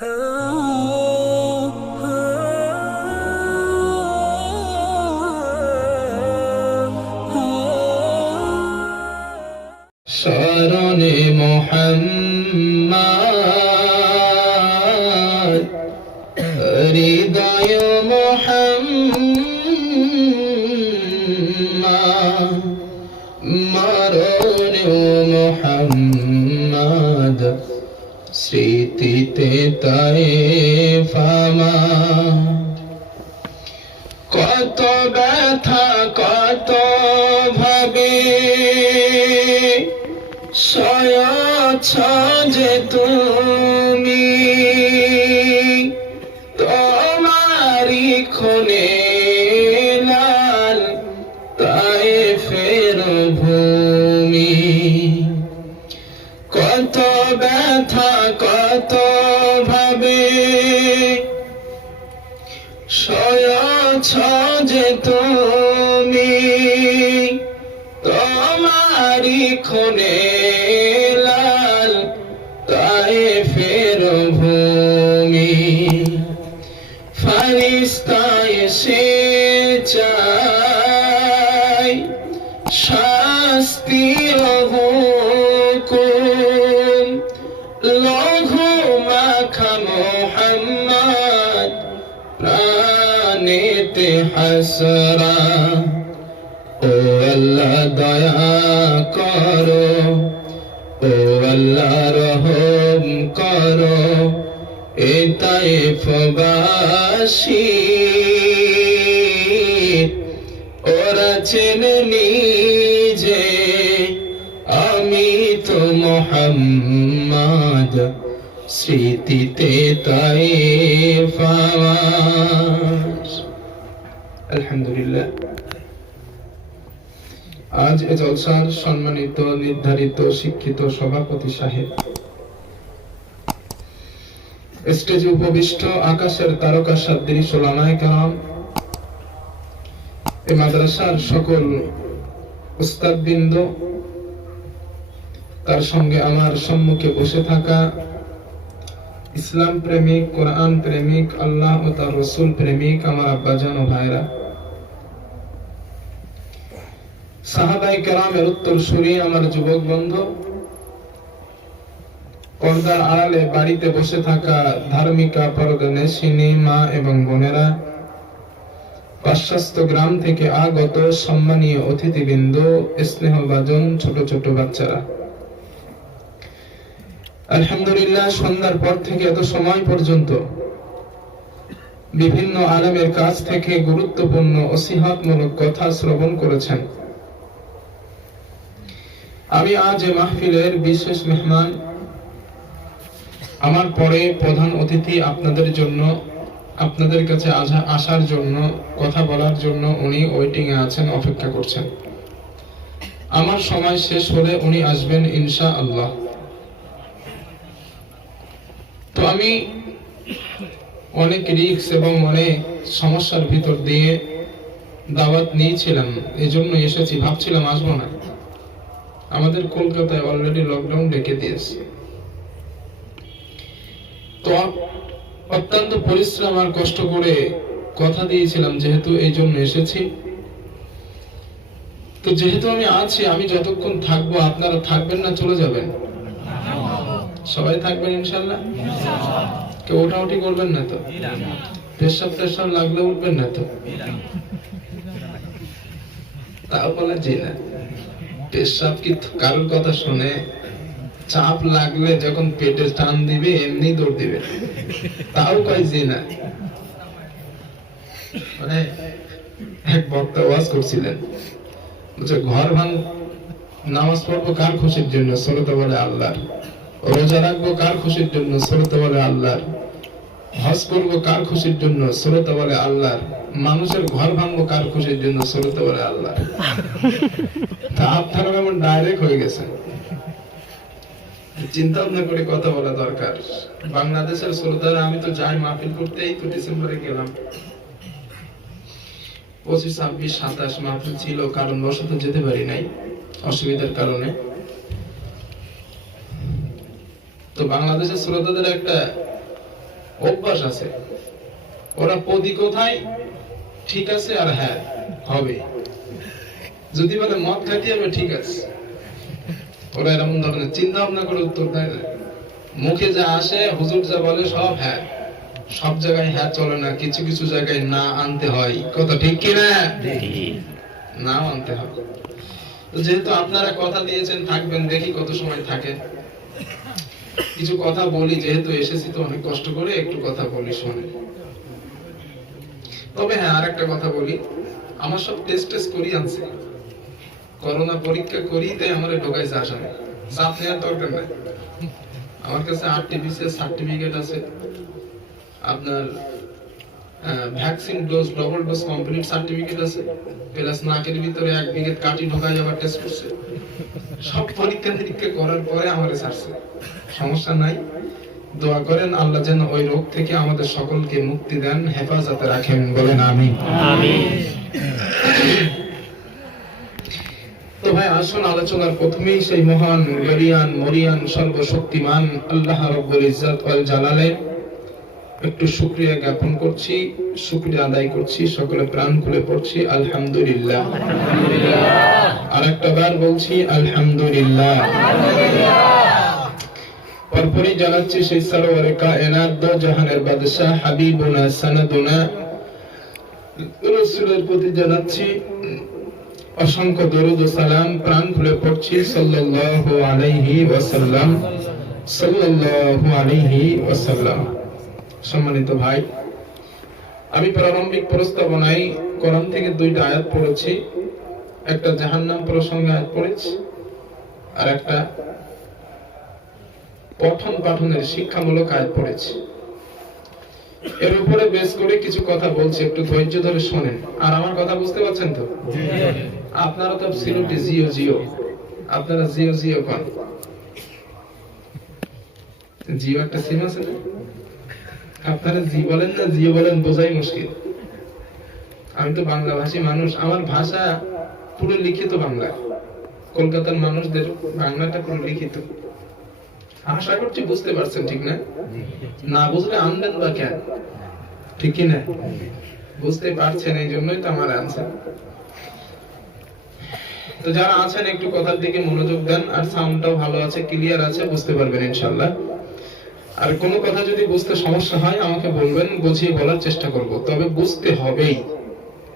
শরণে মুহাম্মদ হৃদয় মুহাম্মদ মরণে মুহাম্মদ স্মৃতিতে তায়েফ আমার কত ব্যথা কত ভাবে সয়াছ যে তুমি তোমারি খুনে লাল তায়েফের ভূমি কত ব্যথা কত ভাবে সয়াছ যে তুমি তোমারি খুনে লাল তায়েফের ভূমি ফেরেশতা এসে চায় শাস্তি হুকুম লঘু মাখা মুহাম্মদ প্রাণেতে হাসরা ও আল্লাহ দয়া করো ও আল্লাহ রহম করো এ তায়েফবাসী ওরা চেনে নিজে আমি তো মুহাম্মদ স্মৃতিতে তায়েফ আমার। আলহামদুলিল্লাহ। আজ এ জলসার সম্মানিত নির্ধারিত শিক্ষিত সভাপতি সাহেব, স্টেজে উপবিষ্ট আকাশের তারকা সাদৃশ উলামায়ে কেরাম, এই মাদ্রাসার সকল উস্তাদবৃন্দ, তার সঙ্গে আমার সম্মুখে বসে থাকা ইসলাম প্রেমিক, কোরআন প্রেমিক, আল্লাহ ও তার রাসূল প্রেমিক আমার আব্বাজান ও ভাইরা, সাহাবায়ে কেরামের উত্তরসূরি আমার যুবক বন্ধু, পর্দার আড়ালে বাড়িতে বসে থাকা ধার্মিকা পর্দানেশিনী মা এবং বোনেরা, পার্শ্বস্থ গ্রাম থেকে আগত সম্মানীয় অতিথিবৃন্দ, স্নেহভাজন ছোট ছোট বাচ্চারা, আলহামদুলিল্লাহ সন্ধ্যার পর থেকে এত সময় পর্যন্ত বিভিন্ন আলেমের কাছ থেকে গুরুত্বপূর্ণ নসিহতমূলক কথা শ্রবণ করেছেন। আমি আজ এই মাহফিলের বিশেষ মেহমান, আমার পরে প্রধান অতিথি আপনাদের জন্য, আপনাদের কাছে আসার জন্য, কথা বলার জন্য উনি ওয়েটিং এ আছেন, অপেক্ষা করছেন। আমার সময় শেষ হলে উনি আসবেন ইনশাআল্লাহ। তো আমি অনেক রিস্ক এবং অনেক সমস্যার ভিতর দিয়ে দাওয়াত নিয়েছিলাম, এজন্য এসেছি, ভাবছিলাম আসবো না। আমাদের কলকাতায় অলরেডি লকডাউন ডেকে দিয়েছে, তো অত্যন্ত পরিশ্রম আর কষ্ট করে কথা দিয়েছিলাম, যেহেতু এই জন্য এসেছি। তো যেহেতু আমি আছি, আমি যতক্ষণ থাকবো, আপনারা থাকবেন না চলে যাবেন? সবাই থাকবেন ইনশাআল্লাহ? কেউ ওঠাউঠি করবেন না তো? পেশাব টেশাব লাগলে উঠবেন না তো? তাও বলে জি না। পেশাব কি কারোর কথা শুনে? চাপ লাগলে যখন পেটে টান দিবে এমনি দৌড় দিবে, তাও কয় জি না। মানে এক বক্তা ওয়াজ করছিলেন, বলছে ঘর ভাঙ, নামাজ পড়বো কার খুশির জন্য? শ্রোতা বলে আল্লাহর। রোজা রাখবো কার খুশির জন্য? শ্রোতা বলে আল্লাহর। হজ করবো কার খুশির জন্য? শ্রোতা বলে আল্লাহর। মানুষের ঘর ভাঙবো কার খুশির জন্য? শ্রোতা বলে আল্লাহর। তা আপনারা এমন ডাইরেক্ট হয়ে গেছে, চিন্তা ভাবনা করে কথা বলা দরকার। বাংলাদেশের শ্রোতারা, আমি তো যাই মাহফিল করতে, এই তো ডিসেম্বরে গেলাম, 25, 26, 27 মাহফিল ছিল, কারণ বশত যেতে পারি নাই অসুবিধার কারণে। তো বাংলাদেশের শ্রোতাদের একটা অভ্যাস আছে, ওরা পদি কোথায় ঠিক আছে আর হ্যাঁ হবে, যদি বলে মদ খাইতে হবে ঠিক আছে, ওরা এরকম ধরনের চিন্তা ভাবনা করে উত্তর দেয় না। মুখে যা আসে হুজুর যা বলে সব হ্যাঁ, সব জায়গায় হ্যাঁ চলে না, কিছু কিছু জায়গায় না আনতে হয়। কথা ঠিক কিনা? না আনতে হয়। তো যেহেতু আপনারা কথা দিয়েছেন থাকবেন, দেখি কত সময় থাকেন। কিছু কথা বলি, যেহেতু এসেছি তো অনেক কষ্ট করে, একটু কথা বলি শোনেন। তবে হ্যাঁ, আর একটা কথা বলি, আমার সব টেস্ট করি আনছে, করোনা পরীক্ষা করি, তাই আমার ঢোকাইছে আসামে, চাপ নেওয়ার দরকার নাই। আমার কাছে আরটিপিসিআর সার্টিফিকেট আছে, আপনার vaccine dose double dose complete certificate আছে, প্লাস নাকের ভিতরে 1 বিঘে কাটি ঢোকাই যাবার টেস্ট করছে। সব পরীক্ষা নিরীক্ষা করার পরে আমারে ছাড়ছে, সমস্যা নাই। দোয়া করেন আল্লাহ যেন ওই রোগ থেকে আমাদের সকলকে মুক্তি দেন, হেফাজতে রাখেন, বলেন আমিন। তো ভাই আসুন, আলোচনার প্রথমেই সেই মহান গরিয়ান মরিয়ান সর্বশক্তিমান আল্লাহ রাব্বুল ইজ্জত ওয়াল জালালের একটু শুকরিয়া জ্ঞাপন করছি, শুকরিয়া আদায় করছি, সকলে প্রাণ খুলে পড়ছি আলহামদুলিল্লাহ। আর একটা বার বলছি আলহামদুলিল্লাহ। পরপরই জানাচ্ছি সেই সরওয়ারে কায়নাত, দো জাহানের বাদশাহ, হাবিবুনা সানাদুনা রাসূলের প্রতি জানাচ্ছি অসংখ্য দরুদ ও সালাম, প্রাণ খুলে পড়ছি সাল্লাল্লাহু আলাইহি ওয়াসাল্লাম, সাল্লাল্লাহু আলাইহি ওয়াসাল্লাম। সম্মানিত ভাই, আমি প্রারম্ভিক প্রস্তাবনায় কোরআন থেকে 2টা আয়াত পড়েছি, একটা জাহান্নাম প্রসঙ্গে আয়াত পড়েছি, আর একটা পঠন পাঠনের শিক্ষামূলক আয়াত পড়েছি। এর উপরে বেস করে কিছু কথা বলছি, একটু ধৈর্য ধরে শোনেন। আর আমার কথা বুঝতে পারছেন তো? আপনারা তো সিলেটে জিও জিও, আপনারা জিও জিও কন। জিও একটা সিম আছে না? আপনারা জি বলেন না জিও বলেন, বোঝাই মুশকিল। আমি তো বাংলা ভাষী মানুষ, আমার ভাষা পুরো লিখিত বাংলা। কলকাতার মানুষদের বাংলাটা পুরো লিখিত। আশা করছি বুঝতে পারছেন, ঠিক না? না বুঝলে আনবেন বা কেন, ঠিক কি না? বুঝতে পারছেন, এই জন্যই তো আমার আনসার। তো যারা আছেন একটু কথার দিকে মনোযোগ দেন, আর সাউন্ডটাও ভালো আছে, ক্লিয়ার আছে, বুঝতে পারবেন ইনশাআল্লাহ। আর কোনো কথা যদি বুঝতে সমস্যা হয় আমাকে বলবেন, বুঝিয়ে বলার চেষ্টা করব, তবে বুঝতে হবেই,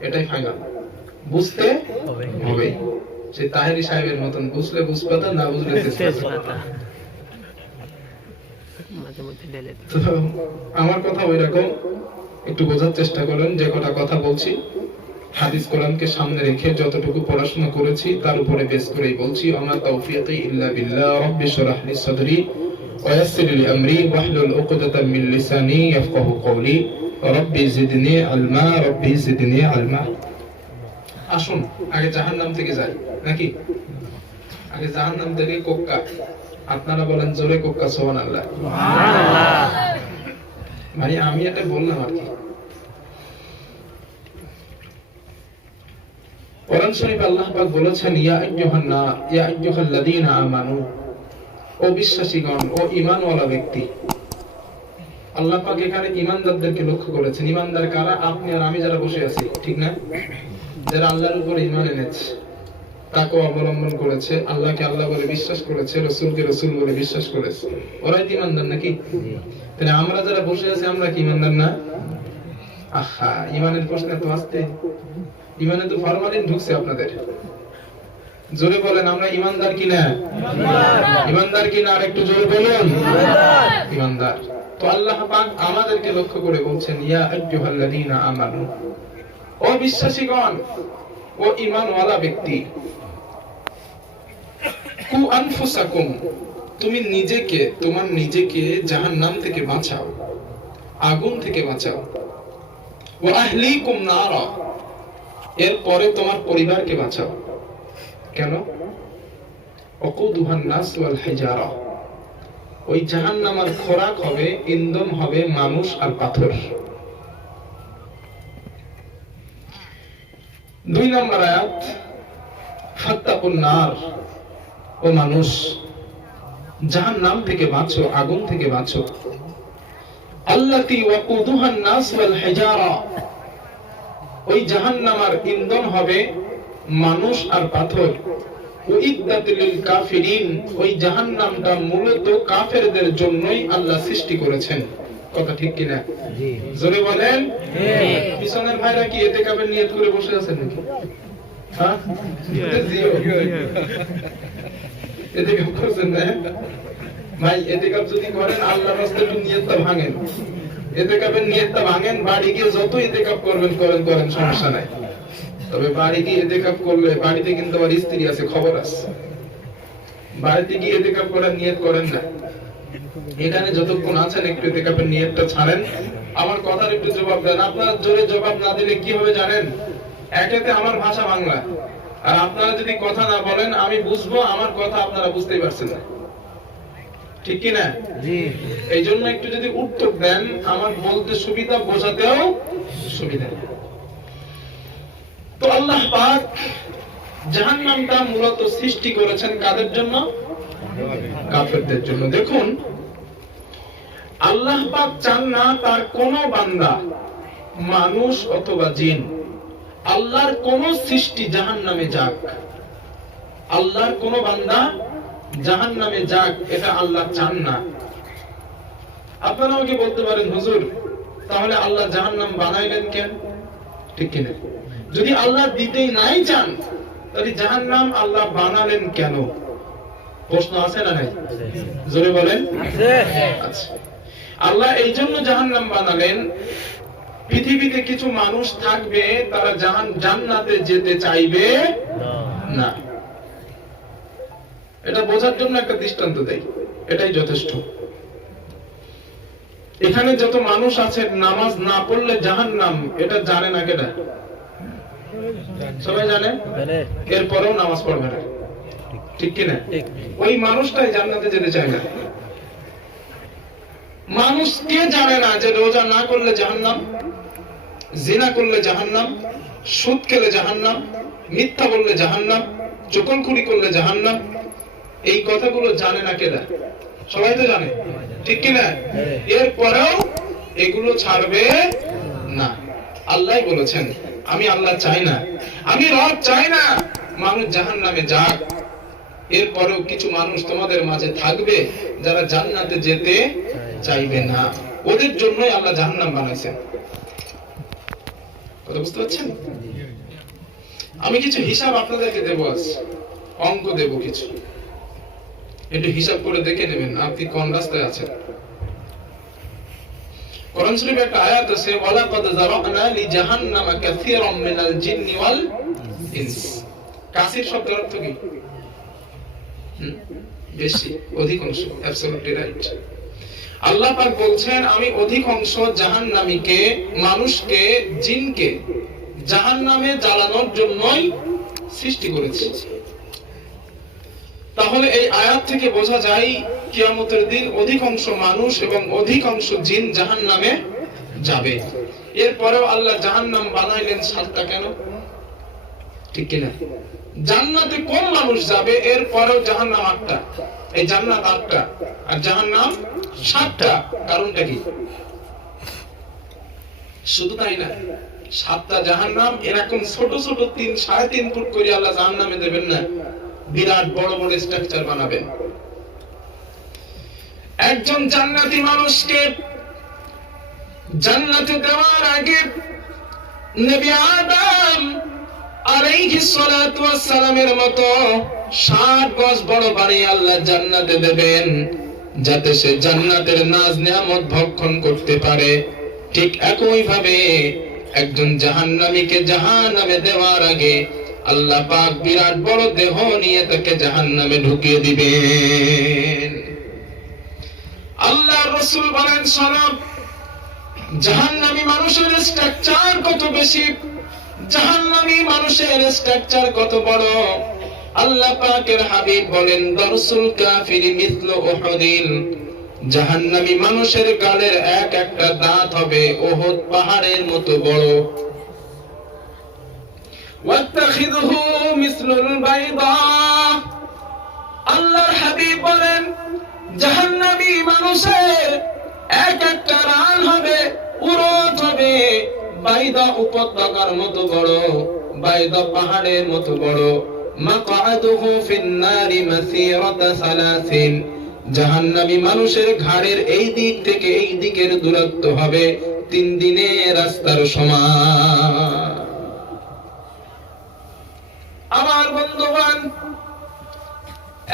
এটাই ফাইনাল। বুঝতে হবেই, সেই তাহেরি সাহেবের মতন, বুঝলে বুঝপাতা, না বুঝলে তেজপাতা। তো আমার কথা ওই রকম, একটু বোঝার চেষ্টা করেন। যে কটা কথা বলছি হাদিস কোরআনকে সামনে রেখে যতটুকু পড়াশোনা করেছি তার উপরে বেস করেই বলছি। আমার তাওফীকি ইল্লা বিল্লাহ, রাব্বি শরহ লি সাদরি ওয়া ইয়াসসির লি আমরি ওয়াহলুল উকদাতাম মিন লিসানি ইয়াফকাহু কওলি রাব্বি জিদনি ইলমা, রাব্বি জিদনি ইলমা। আসুন আগে জাহান্নাম থেকে যাই নাকি? আগে জাহান্নাম থেকে কোক্কা, আপনারা বলেন জোরে কোক্কা, সুবহানাল্লাহ। ভাই আমি এটা বললাম আর কি। কোরআন শরীফ আল্লাহ পাক বলেছেন, ইয়া আইয়ুহাল্লাযীনা আমানু, ও বিশ্বাসীগণ, ও ঈমানওয়ালা ব্যক্তি। আল্লাহ পাক এখানে ঈমানদারদেরকে লক্ষ্য করেছেন। ঈমানদার কারা? আপনি আর আমি যারা বসে আছি, ঠিক না? যারা আল্লাহর উপর ঈমান এনেছে, তাকওয়া অবলম্বন করেছে, আল্লাহকে আল্লাহ বলে বিশ্বাস করেছে, রাসূলকে রাসূল বলে বিশ্বাস করেছে, ওরাই ঈমানদার নাকি? তাহলে আমরা যারা বসে আছি আমরা কি ঈমানদার না? আহা, ঈমানের প্রশ্ন তো আসতে, ঈমানে তো ফরমালিন ঢুকছে আপনাদের। জোরে বলেন আমরা ঈমানদার কিনা? ঈমানদার কিনা? আর একটু জোরে বলুন, ঈমানদার। তো আল্লাহ পাক আমাদেরকে লক্ষ্য করে বলছেন, ইয়া আইয়ুহাল্লাযীনা আমানু, ও বিশ্বাসীগণ, ও ঈমানওয়ালা ব্যক্তি, কু আনফুসাকুম, তুমি নিজেকে, তোমার নিজেকে জাহান্নাম থেকে বাঁচাও, আগুন থেকে বাঁচাও, ওয়া আহলিকুম নারা, এরপরে তোমার পরিবারকে বাঁচাও। কেন? ওয়াকুদুহান নাস ওয়াল হিজারা, ওই জাহান্নামের খোরাক হবে, ইন্ধন হবে মানুষ আর পাথর। 2 নম্বর আয়াত, ফাত্তাকুন নার, ও মানুষ জাহান্নাম থেকে বাঁচো, আগুন থেকে বাঁচো। আল্লাতী ওয়াকুদুহান নাস ওয়াল হিজারা, ওই জাহান্নামের ইন্ধন হবে মানুষ আর পাথর। উইদ্দাত লিল কাফিরিন, ওই জাহান্নামটা মূলত কাফেরদের জন্যই আল্লাহ সৃষ্টি করেছেন। কথা ঠিক কিনা? জি। জোরে বলেন। ঠিক। পিছনের ভাইরা কি ইতিকাফের নিয়ত করে বসে আছেন নাকি? হ্যাঁ, জিও ইতিকাফ করছেন না ভাই? ইতিকাফ যদি করেন আল্লাহর রাস্তায় একটু নিয়তটা ভাঙেন, ইতিকাফের নিয়তটা ভাঙেন। বাড়ি গিয়ে যত ইতিকাফ করবেন করেন, সমস্যা নাই। তবে বাড়ি গিয়ে ইতিকাফ করলে, বাড়িতে কিন্তু আমার স্ত্রী আছে, খবর আছে, বাড়িতে গিয়ে ইতিকাফ করার নিয়ত করেন না। এখানে যতক্ষণ আছেন একটু ইতিকাফের নিয়তটা ছাড়েন। আমার কথার একটু জবাব দেন। আপনারা জোরে জবাব না দিলে কি হবে জানেন? একেতে আমার ভাষা বাংলা, আর আপনারা যদি কথা না বলেন আমি বুঝবো আমার কথা আপনারা বুঝতেই পারছেন না, ঠিক কি না? জি। এই জন্য একটু যদি উত্তর দেন আমার বলতে সুবিধা, বোঝাতেও সুবিধা। তো আল্লাহ পাক জাহান্নামটা মূলত সৃষ্টি করেছেন কাদের জন্য? কাফেরদের জন্য। দেখুন, আল্লাহ পাক চান না তার কোন বান্দা, মানুষ অথবা জিন, আল্লাহর কোন সৃষ্টি জাহান্নামে যাক। আল্লাহর কোন বান্দা জাহান্নামে যাক, এটা আল্লাহ চান না। আপনারা আমাকে বলতে পারেন, হুজুর তাহলে আল্লাহ জাহান্নাম বানাইলেন কেন? ঠিক কিনা? যদি আল্লাহ দিতেই নাই চান তাহলে জাহান্নাম আল্লাহ বানালেন কেন? প্রশ্ন আছে না নাই? জোরে বলেন। আচ্ছা, আল্লাহ এই জন্য জাহান্নাম বানালেন, পৃথিবীতে কিছু মানুষ থাকবে তারা জান্নাতে যেতে চাইবে না। এটা বোঝার জন্য একটা দৃষ্টান্ত দেই, এটাই যথেষ্ট। এখানে যত মানুষ আছে নামাজ না পড়লে জাহান্নাম, এটা জানে না কেটা? সবাই জানে, এরপরেও নামাজ পড়বে না, ঠিক কিনা? ওই মানুষটাই জান্নাতে যেতে চায় না। মানুষ কে জানে না যে রোজা না করলে জাহান্নাম, জিনা করলে জাহান্নাম, সুদ খেলে জাহান্নাম, মিথ্যা বললে জাহান্নাম, চকলখুরি করলে জাহান্নাম? এই কথাগুলো জানে না কেডা? সবাই তো জানে, ঠিক কিনা? এরপরেও এগুলো ছাড়বে না। আল্লাহ বলেছেন, আমি আল্লাহ চাই না, আমি রব চাই না মানুষ জাহান্নামে যাক। এরপরেও কিছু মানুষ তোমাদের মাঝে থাকবে যারা জান্নাতে যেতে চাইবে না, ওদের জন্যই আল্লাহ জাহান্নাম বানাইছেন। কথা বুঝতে পারছেন? আমি কিছু হিসাব আপনাদেরকে দেব, আজ অঙ্ক দেব কিছু, একটু হিসাব করে দেখে নেবেন আপনি কোন রাস্তায় আছেন। কোরআন শরীফে একটা আয়াত আছে, ওয়ালাকাদ যারানা লিজাহান্নামা কাসীরাম মিনাল জিন্নি ওয়াল ইনস। কাসীর শব্দের অর্থ কি? বেশি, অধিকাংশ, অ্যাবসলিউটলি রাইট। আল্লাহ পাক বলছেন, আমি অধিকাংশ জাহান্নামীকে, মানুষকে, জিনকে জাহান্নামে জ্বালানোর জন্যই সৃষ্টি করেছি। তাহলে এই আয়াত থেকে বোঝা যায় কিয়ামতের দিন অধিকাংশ মানুষ এবং অধিকাংশ জিন জাহান্নামে যাবে। এরপরেও আল্লাহ জাহান্নাম বানাইলেন সাতটা কেন? ঠিক কিনা? জান্নাতে কোন মানুষ যাবে, এরপরেও জাহান্নাম আটটা, এই জান্নাত আটটা আর জাহান্নাম সাতটা। কারণটা কি? শুধু তাই না, সাতটা জাহান্নাম এরকম ছোট ছোট 3-3.5 ফুট করে আল্লাহ জাহান্নামে দেবেন না, বিরাট বড় বড় স্ট্রাকচার বানাবেন। একজন জান্নাতি মানুষকে জান্নাতে দেওয়ার আগে নবী আদম আলাইহিস সালাতু ওয়াস সালামের মতো 60 গজ বড় বাড়ি আল্লাহ জান্নাতে দেবেন, যাতে সে জান্নাতের নাজ নিয়ামত ভক্ষণ করতে পারে। ঠিক একই ভাবে একজন জাহান্নামীকে জাহান্নামে দেওয়ার আগে আল্লাহ পাক বিরাট বড় দেহ নিয়ে তাকে জাহান্নামে ঢুকিয়ে দিবেন। আল্লাহর রাসূল বলেন, শোনো, জাহান্নামী মানুষের স্ট্রাকচার কত বেশি, জাহান্নামী মানুষের স্ট্রাকচার কত বড়। আল্লাহ পাকের হাবিব বলেন, দারসুল কাফিরি মিথলু উহুদিন, জাহান্নামী মানুষের গালের এক একটা দাঁত হবে উহুদ পাহাড়ের মতো বড়। ওয়াত্তাখিযুহু মিসলুল বাইদা, আল্লাহর হাবিব বলেন, জাহান্নামী মানুষের এক একটা রান হবে, উরট হবে, বাইদা উপত্যকার মতো বড়, বাইদা পাহাড়ের মতো বড়। মাকআদুহু ফিন-নারি মাসিরাতা সালাসিন, জাহান্নামী মানুষের ঘাড়ের এই দিক থেকে এই দিকের দূরত্ব হবে 3 দিনের রাস্তার সমান। আমার বন্ধুগণ,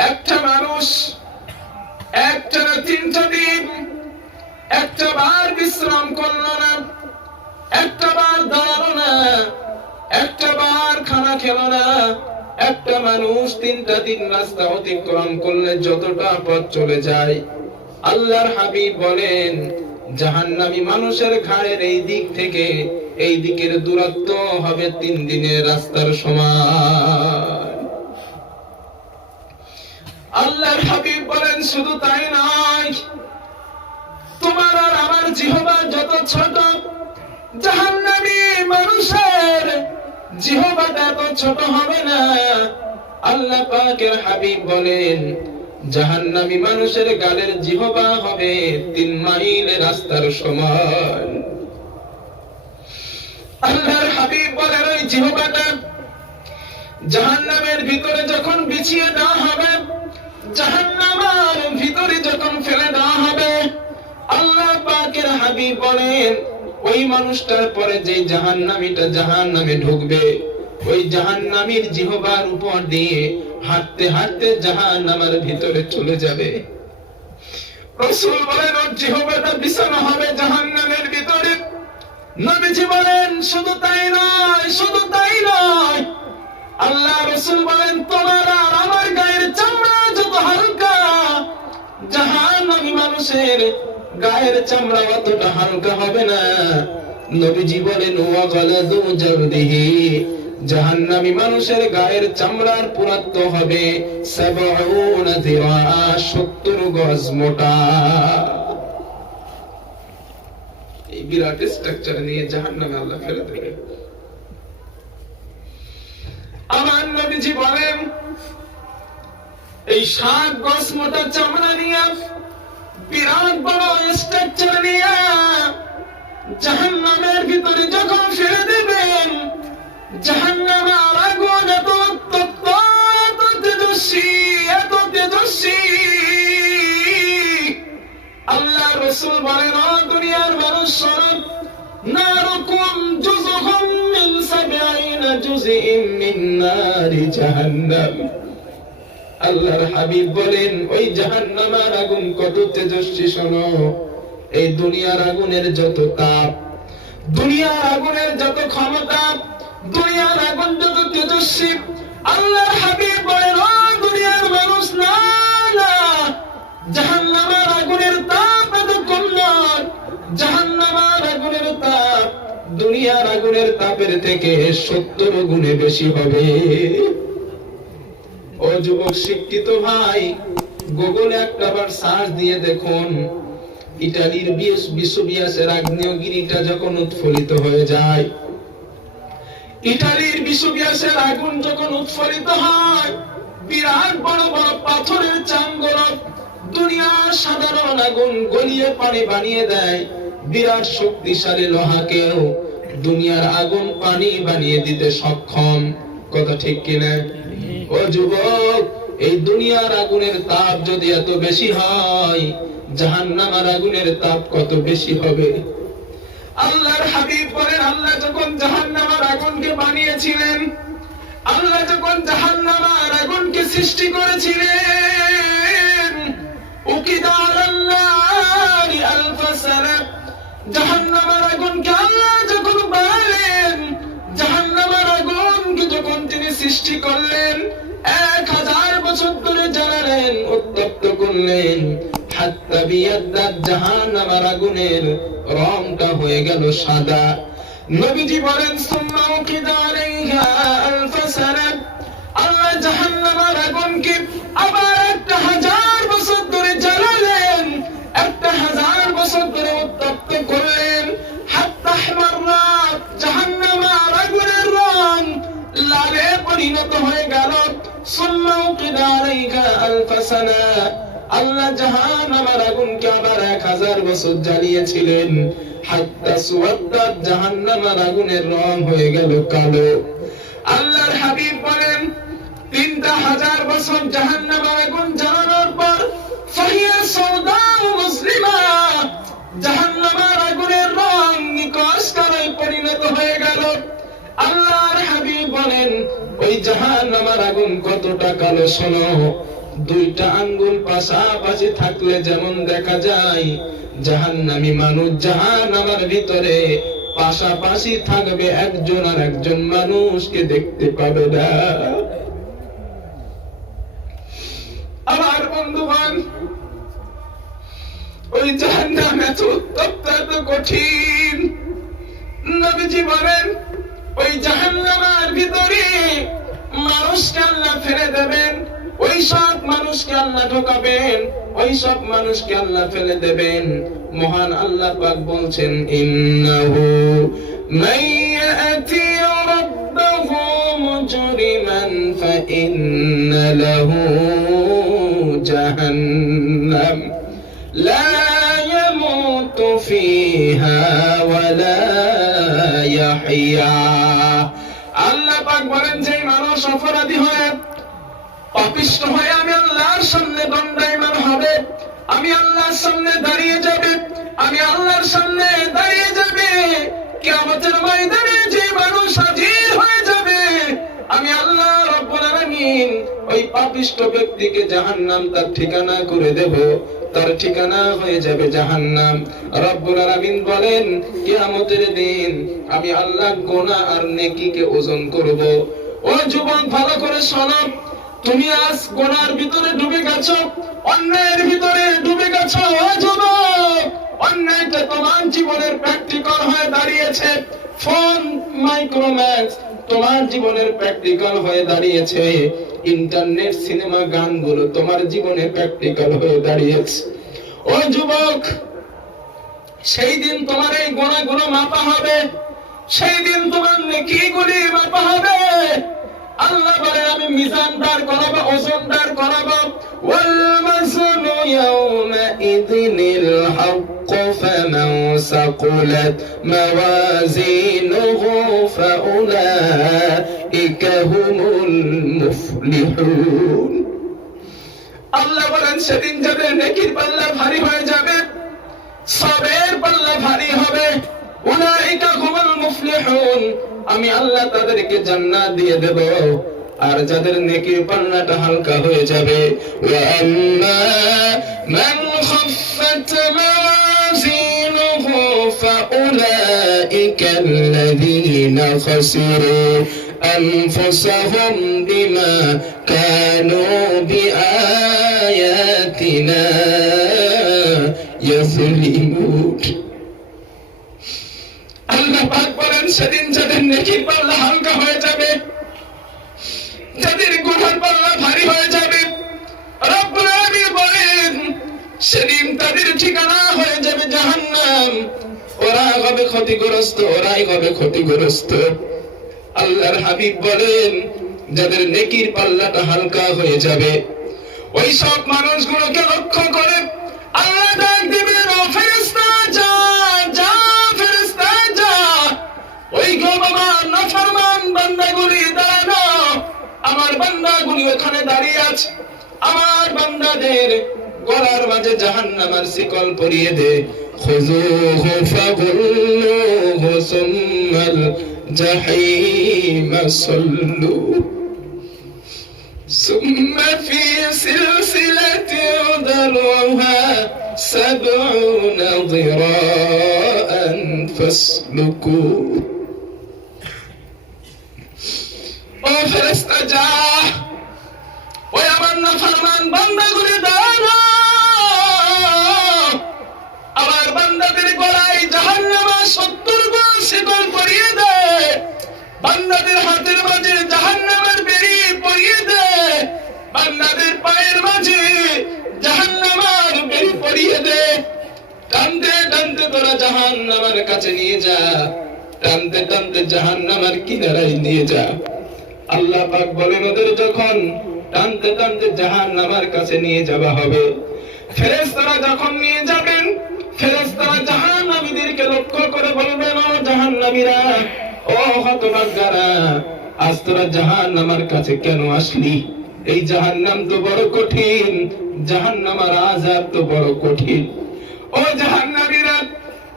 একটা মানুষ একটা 3টা দিন একটা বার বিশ্রাম করলো না, একটা বার দাঁড়ালো না, একটা বার খানা খেলো না। একটা মানুষ 3টা দিন রাস্তা অতিক্রম করলে যতটা পথ চলে যায়, আল্লাহর হাবিব বলেন জাহান্নামী মানুষের ঘাড়ের এই দিক থেকে এই দিকের দূরত্ব হবে 3 দিনের রাস্তার সমান। আল্লাহর হাবিব বলেন শুধু তাই নয়, তোমার আর আমার জিহ্বা যত ছোট, জাহান্নামী মানুষের জিহ্বাটা তো ছোট হবে না। আল্লাহ পাকের হাবিব বলেন জাহান্নামী মানুষের গালের জিহ্বা হবে 3 মাইল রাস্তার সমান। আল্লাহর হাবিব বলেন ওই জিহ্বাটা জাহান্নামের ভিতরে যখন বিছিয়ে দেওয়া হবে, জাহান্নামের ভিতরে যখন ফেলে দেওয়া হবে, আল্লাহ পাকের হাবিব বলেন ওই মানুষটার পরে যে জাহান্নামীটা জাহান্নামে ঢুকবে, ওই জাহান্নামীর জিহ্বার উপর দিয়ে হাঁটতে হাঁটতে জাহান্নামের ভিতরে চলে যাবে। রাসূল বলেন ওর জিহ্বাটা বিছানো হবে জাহান্নামের ভিতরে। নবীজি বলেন শুধু তাই নয়, শুধু তাই নয়, আল্লাহ রাসূল বলেন তোমার আর আমার গায়ের চামড়া যত হালকা, জাহান্নামী মানুষের গায়ের চামড়া অতটা হালকা হবে না। নবীজি বলেন ওয়া গালাদু জালদিহি, জাহান্নামী মানুষের গায়ের চামড়ার পুরুত্ব হবে 70 যিরা, 70 গজ মোটা। এই বিরাট স্ট্রাকচার নিয়ে জাহান্নামে আল্লাহ ফেলে দেবে। আমার নবীজি বলেন এই 7 গজ মোটা চামড়া নিয়ে, বিরাট বড় স্ট্রাকচার নিয়ে জাহান্নামের ভিতরে যখন ফেলে দেবেন, জাহান্নামের আগুন এত উত্তপ্ত, এত তেজস্বী, এত তেজস্বী, আল্লাহ রাসূল বলেন ও দুনিয়ার মানুষ শোনো, নারুকুম জুযুহুম মিন 70 জুযইন মিন নারি জাহান্নাম। আল্লাহর হাবিব বলেন ওই জাহান্নামের আগুন কত তেজস্বী শোনো। এই দুনিয়ার আগুনের যত তাপ, দুনিয়ার আগুনের যত ক্ষমতা, দুনিয়ার আগুন যত তেজস্বী, আল্লাহর হাবিব বলেন ও দুনিয়ার মানুষ, না না, জাহান্নামের আগুনের তাপ এত কম নয়। জাহান্নামের আগুনের তাপ দুনিয়ার আগুনের তাপের থেকে 70 গুণে বেশি হবে। ও যুবক শিক্ষিত ভাই, গুগলে একটাবার সার্চ দিয়ে দেখুন, ইতালির বিসুবিয়াসের আগ্নেয়গিরিটা যখন উৎফুল্লিত হয়ে যায়, ইতালির বিসুবিয়াসের আগুন যখন উৎফুল্লিত হয়, বিরাট বড় বড় পাথরের চাঙ্গর দুনিয়ার সাধারণ আগুন গলিয়ে পানি বানিয়ে দেয়। বিরাট শক্তিশালী লোহাকেও দুনিয়ার আগুন পানি বানিয়ে দিতে সক্ষম। কথা ঠিক কিনা? ও যুবক, এই দুনিয়ার আগুনের তাপ যদি এত বেশি হয়, জাহান্নামের আগুনের তাপ কত বেশি হবে। আল্লাহর হাবিব বলেন আল্লাহ যখন জাহান্নামের আগুনকে বানিয়েছিলেন, আল্লাহ যখন জাহান্নামের আগুনকে সৃষ্টি করেছিলেন, উকিদা আলান নারি আলফা সানা, জাহান্নামের আগুনকে আল্লাহ যখন বানালেন, জাহান্নামের আগুনকে যখন তিনি সৃষ্টি করলেন, 1000 বছর ধরে জ্বালালেন, উত্তপ্ত করলেন, হাত্তা বিয়াদ্দাত, জাহান্নামের আগুনের রংটা হয়ে গেল সাদা। নবীজি বলেন সুম্মা উকিদা আলাইহা আলফা সানা, আল্লাহ জাহান্নামের আগুনকে আবার 1000 বছর ধরে জ্বালালেন, 1000 বছর ধরে উত্তপ্ত করলেন, হাত্তা হামাররাত, জাহান্নামের আগুনের রং লালে পরিণত হয়ে গেল। সুম্মা উকিদা আলাইহা আলফা সানা, আল্লাহ জাহান্নামের আগুনকে আবার 1000 বছর জ্বালিয়েছিলেন, হাত্তা সুওয়াদ্দাত জাহান্নামের আগুনের রং হয়ে গেল কালো। আল্লাহর হাবিব বলেন 3000 বছর জাহান্নামের আগুন জ্বালানোর পর ফাহিয়া সাওদা মুসলিমা, জাহান্নামের আগুনের রং নিকশ কালোয় পরিণত হয়ে গেল। আল্লাহর হাবিব বলেন ওই জাহান্নামের আগুন কতটা কালো শোনো, 2টা আঙ্গুল পাশাপাশি থাকলে যেমন দেখা যায়, জাহান্নামী মানুষ জাহান্নামের ভিতরে পাশাপাশি থাকবে, একজন আর একজন মানুষকে দেখতে পাবে না। আমার বন্ধুগণ, ওই জাহান্নাম এত উত্তপ্ত, এত কঠিন। নবীজি বলেন ওই জাহান্নামের ভিতরে মানুষকে আল্লাহ ফেলে দেবেন, ওই সব মানুষকে আল্লাহ ঢোকাবেন, ওই সব মানুষকে আল্লাহ ফেলে দেবেন। মহান আল্লাহ পাক বলছেন ইন্নাহু মাইয়াতি রাব্বাহু মুজরিমান ফাইন্না লাহু জাহান্নাম লা ইয়ামুতু ফিহা ওয়ালা ইয়াহইয়া। আল্লাহ পাক বলেন যে মানুষ অপরাধী হয়ে পাপিষ্ঠ হয়ে আমি আল্লাহর সামনে দণ্ডায়মান হবে, আমি আল্লাহর সামনে দাঁড়িয়ে যাবে, আমি আল্লাহর সামনে দাঁড়িয়ে যাবে, কিয়ামতের ময়দানে যে মানুষ হাজির হয়ে যাবে, আমি আল্লাহ রাব্বুল আলামিন ওই পাপিষ্ঠ ব্যক্তিকে জাহান্নাম তার ঠিকানা করে দেব, তার ঠিকানা হয়ে যাবে জাহান্নাম। রব্বুল আলামিন বলেন কিয়ামতের দিন আমি আল্লাহ গুনাহ আর নেকিকে ওজন করব। ও যুবক ভালো করে শোনো, তুমি আজ গুনার ভিতরে ডুবে গেছো, অন্যায়ের ভিতরে ডুবে গেছো। ও যুবক, অন্যায়টা তোমার জীবনের প্র্যাকটিক্যাল হয়ে দাঁড়িয়েছে। ফোন, মাইক্রোম্যাক্স তোমার জীবনের প্র্যাকটিক্যাল হয়ে দাঁড়িয়েছে। ইন্টারনেট, সিনেমা, গানগুলো তোমার জীবনে প্র্যাকটিক্যাল হয়ে দাঁড়িয়েছে। ও যুবক, সেই দিন তোমার এই গুনাহগুলো মাপা হবে, সেই দিন তোমার নেকিগুলি মাপা হবে। আল্লাহ বলে আমি মিজান দাঁড় করাবো, ওজন দাঁড় করাবো। ওয়াল মাযনু ইয়াওমা ইযিনিল হক্ক ফামান সাকুলাত মাওয়াজিনুহু ফাউলাইকা হুমুল মুফলিহুন। আল্লাহ বলেন সেদিন যাদের নেকির পাল্লা ভারী হয়ে যাবে, সবের পাল্লা ভারী হবে, উলাইকা হুমুল মুফলিহুন, আমি আল্লাহ তাদেরকে জান্নাত দিয়ে দেব। আর যাদের নেকির পাল্লাটা হালকা হয়ে যাবে, ওয়া আম্মা মান খাফফাত মাওয়াজিনুহু ফাউলাইকা আল্লাযীনা খাসিরু আনফুসাহুম বিমা কানু বিআয়াতিনা ইয়াযলিমুন। আল্লাহ পাক বলেন সেদিন যাদের নেকির পাল্লা হালকা হয়ে যাবে, যাদের গুনাহের পাল্লা ভারী হয়ে যাবে, রব্বুল আলামিন বলেন সেদিন তাদের ঠিকানা হয়ে যাবে জাহান্নাম। ওরা হবে ক্ষতিগ্রস্ত, ওরাই হবে ক্ষতিগ্রস্ত। আল্লাহর হাবিব বলেন যাদের নেকির পাল্লাটা হালকা হয়ে যাবে, ওই সব মানুষগুলোকে লক্ষ্য করে আল্লাহ ডাক দিবেন, ও ফেরেশতা যা যা, ফেরেশতা যা, ওই গো বাবা নাফরমান বান্দাগুলি দাঁড়ানো, আমার বান্দাগুলি ওখানে দাঁড়িয়ে আছে, আমার বান্দাদের গলার মাঝে জাহান্নামের শিকল পরিয়ে দে। খুযুহু ফাগুল্লুহু সুম্মাল জাহিমা সাল্লু সুম্মা ফি সিলসিলাতিন দারউহা 70 যিরাআন ফাসলুকু। ও ফেরেশতা যা, ওই আমার নাফরমান বান্দাগুলি দাঁড়ানো, আমার বান্দাদের গলায় জাহান্নামের 70 গুণ শিকল পরিয়ে দে, বান্দাদের হাতের মাঝে জাহান্নামের বেড়ি পরিয়ে দে, বান্দাদের পায়ের মাঝে জাহান্নামের বেড়ি পরিয়ে দে। টানতে টানতে তোরা জাহান্নামের কাছে নিয়ে যা, টানতে টানতে জাহান্নামের কিনারায় নিয়ে যা। আল্লাহ পাক বলেন ওদের যখন টানতে টানতে জাহান্নামের কাছে নিয়ে যাওয়া হবে, ফেরেশতারা যখন নিয়ে যাবেন, ফেরেশতারা জাহান্নামীদেরকে লক্ষ্য করে বলবেন, ও জাহান্নামীরা, ও হতভাগ্যরা, আজ তোরা জাহান্নামের কাছে কেন আসলি? এই জাহান্নাম তো বড় কঠিন, জাহান্নামের আযাব তো বড় কঠিন। ও জাহান্নামীরা,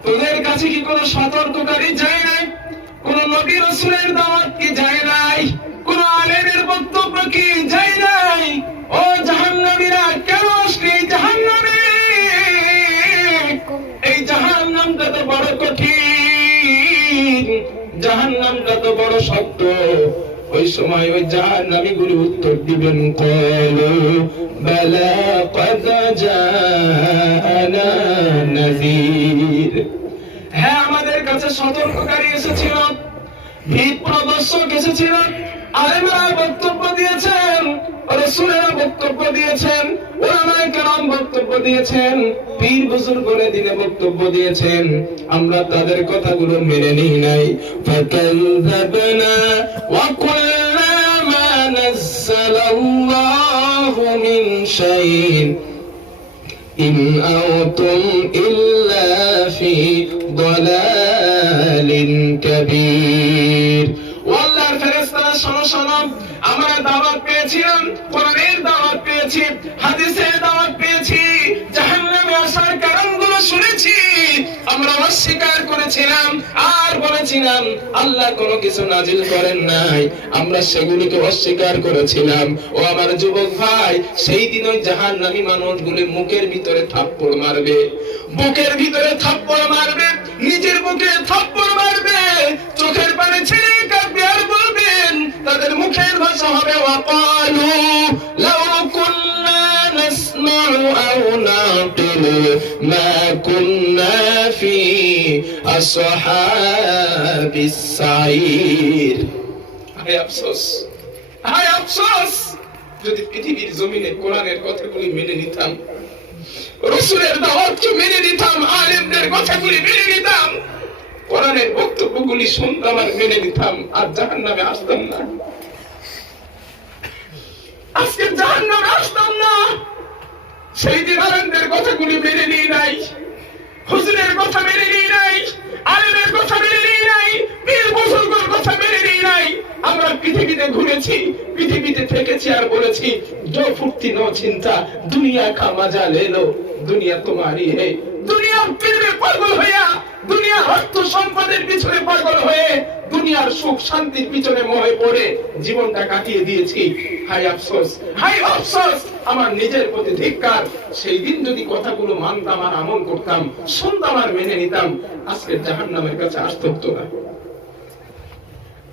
তোদের কাছে কি কোনো সতর্ককারী যায় নাই? কোন নবী রাসূলের দাওয়াত কি যায় নাই? কোন আলেমের বক্তব্য কি যায় নাই? ও জাহান্নামীরা, কেন আসলি এই জাহান্নামে? এই জাহান্নামটা তো বড় কঠিন, জাহান্নামটা তো বড় শক্ত। ওই সময় ওই জাহান্নামীগুলো উত্তর দিবেন, ক্বালু বালা ক্বাদ জাআনা নাযীর। হ্যাঁ, আমাদের কাছে সতর্ককারী এসেছিল, ভীত প্রদর্শক এসেছিল, আলেমরা বক্তব্য দিয়েছেন, রাসূলেরা বক্তব্য দিয়েছেন, উলামায়ে কেরাম বক্তব্য দিয়েছেন, পীর বুজুর্গরা দিনে বক্তব্য দিয়েছেন, আমরা তাদের কথাগুলো মেনে নিই নাই। ফাকাযযাবনা ওয়া কুল্লা মা নাযালাল্লাহু মিন শাইইন ইন আনতুম ইল্লা ফি দালালিন কাবীর। আল্লাহর ফেরেশতারা, শোনো শোনো, আমরা দাওয়াত পেয়েছিলাম, কোরআনের দাওয়াত পেয়েছি, হাদিসের দাওয়াত পেয়েছি, জাহান্নামে আসার কারণগুলো শুনেছি, আমরা অস্বীকার করেছিলাম আর বলেছিলাম আল্লাহ কোনো কিছু নাজিল করেন নাই, আমরা সেগুলিকে অস্বীকার করেছিলাম। ও আমার যুবক ভাই, সেই দিন ওই জাহান্নামী মানুষগুলি মুখের ভিতরে থাপ্পড় মারবে, বুকের ভিতরে থাপ্পড় মারবে, নিজের বুকে থাপ্পড় মারবে, চোখের পানি ছেড়ে কাঁদবে আর বলবেন, তাদের মুখের ভাষা হবে, ওয়াকালু লাউ কুন্না নাসমাউ আও নাকিলু মা কুন্না ফি আসহাবিস সাইর। হায় আফসোস, হায় আফসোস, যদি পৃথিবীর জমিনে কোরআনের কথাগুলি মেনে নিতাম, রাসূলের দাওয়াতকে মেনে নিতাম, আলেমদের কথাগুলি মেনে নিতাম, কোরআনের বক্তব্যগুলি শুনতাম আর মেনে নিতাম, আর জাহান্নামে আসতাম না। আজকে জাহান্নামে আসতাম না। সেই দিন আলেমদের কথাগুলি মেনে নিই নাই, হুজুরের কথা মেনে নিই নাই, আলেমের কথা মেনে নিই নাই, পীর বুজুর্গের কথা মেনে নিই নাই। আমরা পৃথিবীতে ঘুরেছি, পৃথিবীতে থেকেছি আর বলেছি, जो फुर्ती नो चिंता दुनिया का मजा ले लो, दुनिया तुम्हारी है। দুনিয়ার প্রেমে পাগল হইয়া, দুনিয়ার অর্থ সম্পদের পিছনে পাগল হয়ে, দুনিয়ার সুখ শান্তির পিছনে মোহে পড়ে জীবনটা কাটিয়ে দিয়েছি। হায় আফসোস, হায় আফসোস, আমার নিজের প্রতি ধিক্কার। সেই দিন যদি কথাগুলো মানতাম আর আমল করতাম, শুনতাম আর মেনে নিতাম, আজকে জাহান্নামের কাছে আসতে হতো না,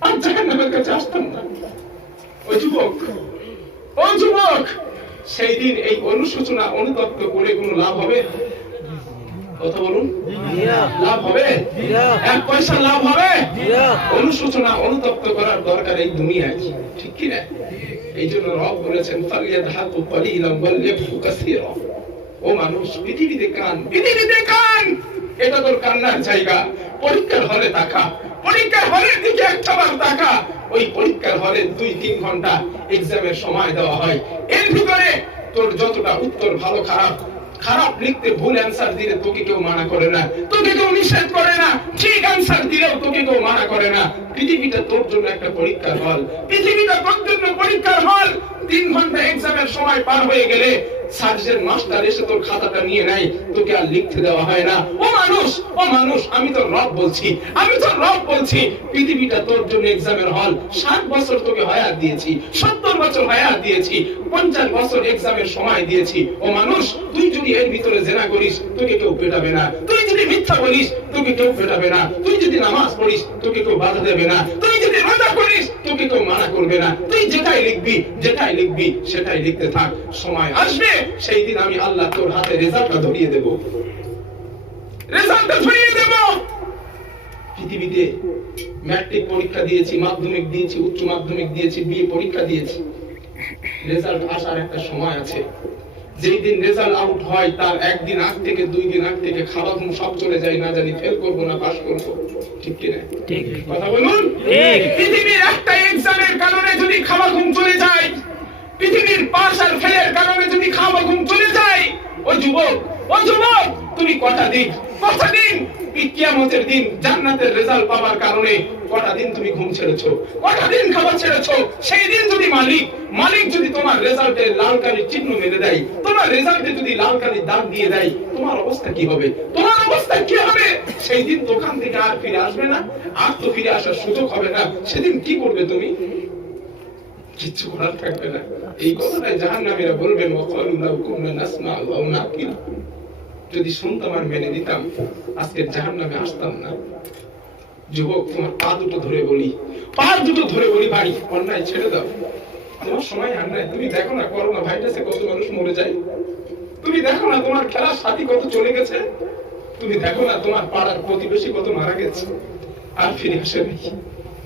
আর জাহান্নামের কাছে আসতাম না। ও যুবক, ও যুবক, সেই দিন এই অনুশোচনা অনুতপ্ত করে কোনো লাভ হবে? কথা বলুন, লাভ হবে? এক পয়সা লাভ হবে? অনুশোচনা অনুতপ্ত করার দরকার এই দুনিয়ায়, ঠিক কি না? এই জন্য রব বলেছেন, ফালিয়াদহাকু কালিলান ওয়ালিয়াবকু কাসীরা। ও মানুষ, পৃথিবীতে কান, পৃথিবীতে কান, এটা তোর কান্নার জায়গা। পরীক্ষার হলে তাকা, পরীক্ষার হলের দিকে একটাবার তাকা। ওই পরীক্ষার হলে 2-3 ঘন্টা এক্সামের সময় দেওয়া হয়, এর ভিতরে তোর যতটা উত্তর ভালো খারাপ, খারাপ লিখতে ভুল অ্যানসার দিলে তোকে কেউ মানা করে না, তোকে কেউ নিষেধ করে না, ঠিক অ্যানসার দিলেও তোকে কেউ মানা করে না। পৃথিবীটা তোর জন্য একটা পরীক্ষার হল, পৃথিবীটা তোর জন্য পরীক্ষার হল। 3 ঘন্টা এক্সামের সময় পার হয়ে গেলে সার্জের মাস্টার এসে তোর খাতাটা নিয়ে নেয়, তোকে আর লিখতে দেওয়া হয় না। ও মানুষ, ও মানুষ, আমি তো রব বলছি, আমি তো রব বলছি, পৃথিবীটা তোর জন্য এক্সামের হল। 60 বছর তোকে হায়াত দিয়েছি, 70 বছর হায়াত দিয়েছি, 50 বছর এক্সামের সময় দিয়েছি। ও মানুষ, তুই যদি এর ভিতরে জেনা করিস, তোকে কেউ পেটাবে না। তুই যদি মিথ্যা বলিস, তোকে কেউ পেটাবে না। তুই যদি নামাজ পড়িস, তোকে কেউ বাধা দেবে না। তুই যদি রোজা করিস, তোকে কেউ মানা করবে না। তুই যেটাই লিখবি, যেটাই লিখবি, সেটাই লিখতে থাক। সময় আসবে, সেই দিন আমি আল্লাহ তোর হাতে রেজাল্টটা ধরিয়ে দেব, রেজাল্টটা ধরিয়ে দেব। পৃথিবীতে ম্যাট্রিক পরীক্ষা দিয়েছি, মাধ্যমিক দিয়েছি, উচ্চ মাধ্যমিক দিয়েছি, বিএ পরীক্ষা দিয়েছি, রেজাল্ট আসার একটা সময় আছে। যেই দিন রেজাল্ট আউট হয়, তার একদিন আগ থেকে 2 দিন আগ থেকে খাওয়া ঘুম সব চলে যায়, না জানি ফেল করবো না পাস করবো, ঠিক কি না? ঠিক কথা বলুন। পৃথিবীর একটা এক্সামের কারণে যদি খাওয়া ঘুম চলে যায়, পৃথিবীর পাস আর ফেলের কারণে যদি খাওয়া ঘুম চলে যায়, ও যুবক, তুমি কটা দিন কিয়ামতের দিন জান্নাতের রেজাল্ট পাওয়ার কারণে কটা দিন তুমি ঘুম ছেড়েছো, কটা দিন খাবার ছেড়েছো? সেই দিন যদি মালিক যদি তোমার রেজাল্টে লাল কালির চিহ্ন মেরে দেয়, তোমার রেজাল্টে যদি লাল কালির দাগ দিয়ে দেয়, তোমার অবস্থা কি হবে? সেই দিন দোকান থেকে আর ফিরে আসবে না, আর তো ফিরে আসার সুযোগ হবে না। সেদিন কি করবে তুমি? কিছু করার থাকবে না। এই কথাটাই জাহান্নামীরা বলবেন, যদি শুনতাম আর মেনে দিতাম, আজকে জাহান্নামে আসতাম না। যুবক, তোমার পা দুটো ধরে বলি ভাই, অন্যায় ছেড়ে দাও। তোমার সময় আর নাই। তুমি দেখো না করোনা ভাইরাসে কত মানুষ মরে যায়, তুমি দেখো না তোমার খেলার সাথী কত চলে গেছে, তুমি দেখো না তোমার পাড়ার প্রতিবেশী কত মারা গেছে, আর ফিরে আসে নাই।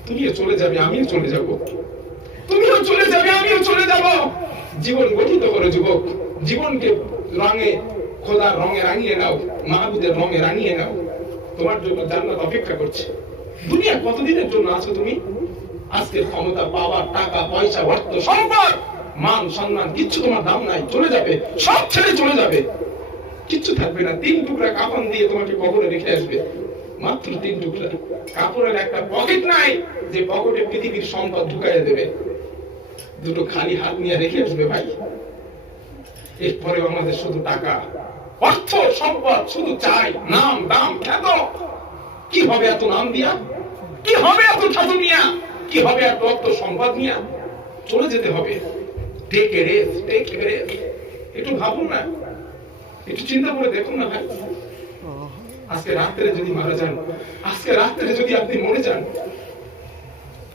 তুমিও চলে যাবে, আমিও চলে যাব, তুমিও চলে যাবে, আমিও চলে যাব। জীবন গঠিত করো যুবক, জীবনকে খোদার রঙে রাঙিয়ে নাও, মাহবুদের রঙে রাঙিয়ে নাও। তোমার জন্য জান্নাত অপেক্ষা করছে। দুনিয়া কতদিনের জন্য আছো তুমি? আজকের ক্ষমতা, পাওয়ার, টাকা পয়সা, অর্থ সম্পদ, মান সম্মান, কিচ্ছু তোমার দাম নাই, চলে যাবে, সব ছেড়ে চলে যাবে, কিচ্ছু থাকবে না। 3 টুকরা কাফন দিয়ে তোমাকে কবরে রেখে আসবে, মাত্র 3 টুকরা কাপড়ের। একটা পকেট নাই যে পকেটে পৃথিবীর সম্পদ ঢুকাইয়া দেবে, দুটো খালি হাত নিয়ে রেখে আসবে ভাই। এরপরে আমাদের শুধু টাকা, অর্থ, সম্পদ শুধু চাই, নাম, দাম, খ্যাত। কি হবে এত নাম দিয়া? কি হবে এত খ্যাত নিয়া? কি হবে এত অর্থ সম্পদ নিয়া? চলে যেতে হবে। Take a rest. একটু ভাবুন না, একটু চিন্তা করে দেখুন না ভাই। আজকে রাত্রে যদি মারা যান, আজকে রাত্রে যদি আপনি মরে যান,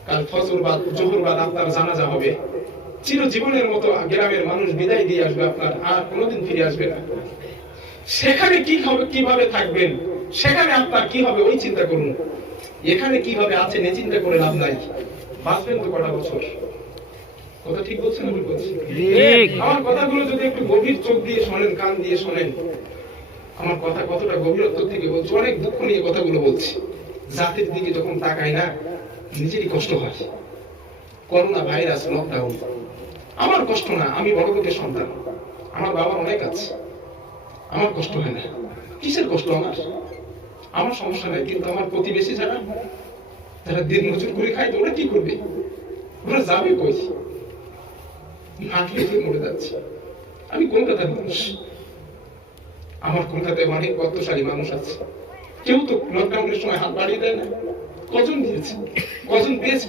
কাল ফজর বাদ, জোহর বাদ আপনার জানাজা হবে। চিরজীবনের মতো গ্রামের মানুষ বিদায় দিয়ে আসবে, আপনার আর কোনোদিন ফিরে আসবে না। সেখানে কি হবে, কিভাবে থাকবেন, সেখানে আপনার কি হবে, ওই চিন্তা করুন। এখানে কিভাবে আছেন এই চিন্তা করে লাভ নাই। বাঁচবেন তো কটা বছর? কথা ঠিক বলছেন? আমার কথাগুলো যদি একটু গভীর চোখ দিয়ে শোনেন, কান দিয়ে শোনেন, আমার কথা কতটা গভীরত্ব থেকে বলছি, অনেক দুঃখ নিয়ে কথাগুলো বলছি। জাতির দিকে যখন তাকাই না, নিজেরই কষ্ট হয়। করোনা ভাইরাস, লকডাউন, আমার কষ্ট না, আমি বড় লোকের সন্তান, আমার বাবার অনেক আছে, আমার কষ্ট হয় না। কিসের কষ্ট আমার সমস্যা নাই। কিন্তু আমার প্রতিবেশী যারা দিন মজুর করে খায়, ওরা কি করবে? ওরা যাবে কই? না খেয়ে মরে যাচ্ছে। আমি কলকাতার মানুষ, আমার কলকাতায় অনেক অর্থশালী মানুষ আছে, কেউ তো লকডাউনের সময় হাত বাড়িয়ে দেয় না। কজন দিয়েছে, কজন পেয়েছে?